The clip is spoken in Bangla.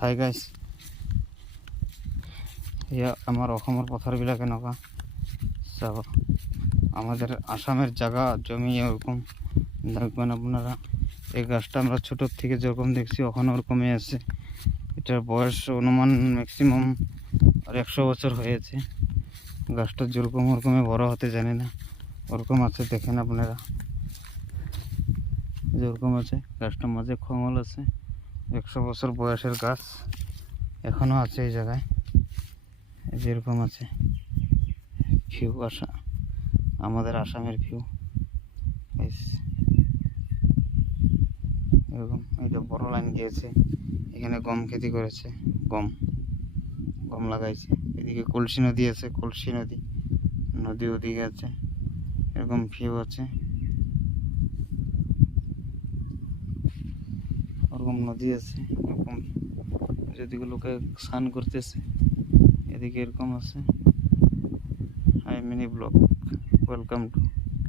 হাই গাইস, ইয়া আমার অসমৰ পথাৰবিলাক এনেকুৱা চাব। আমাদের আসামের জায়গা জমি এরকম দেখবেন আপনারা। এই গাছটা আমরা ছোটোর থেকে যেরকম দেখছি ওখানে ওরকমই আছে। এটার বয়স অনুমান ম্যাক্সিমাম 100 বছর হয়েছে। গাছটা যেরকম ওরকমই বড় হতে জানি না, ওরকম আছে। দেখেন আপনারা যেরকম আছে, গাছটার মাঝে খঙল আছে। 100 বছর বয়সের গাছ এখনো আছে এই জায়গায়, যেরকম আছে। ভিউ আসা আমাদের আসামের ভিউ এরকম। এটা বড় লাইন গিয়েছে, এখানে গম খেতি করেছে, গম গম লাগাইছে। এদিকে কলসি নদী আছে, কলসি নদী, নদী ওদিকে আছে। এরকম ভিউ আছে, ওরকম নদী আছে। এরকম যেদিকে লোকে স্নান করতেছে, এদিকে এরকম আছে। Hi mini blog, welcome two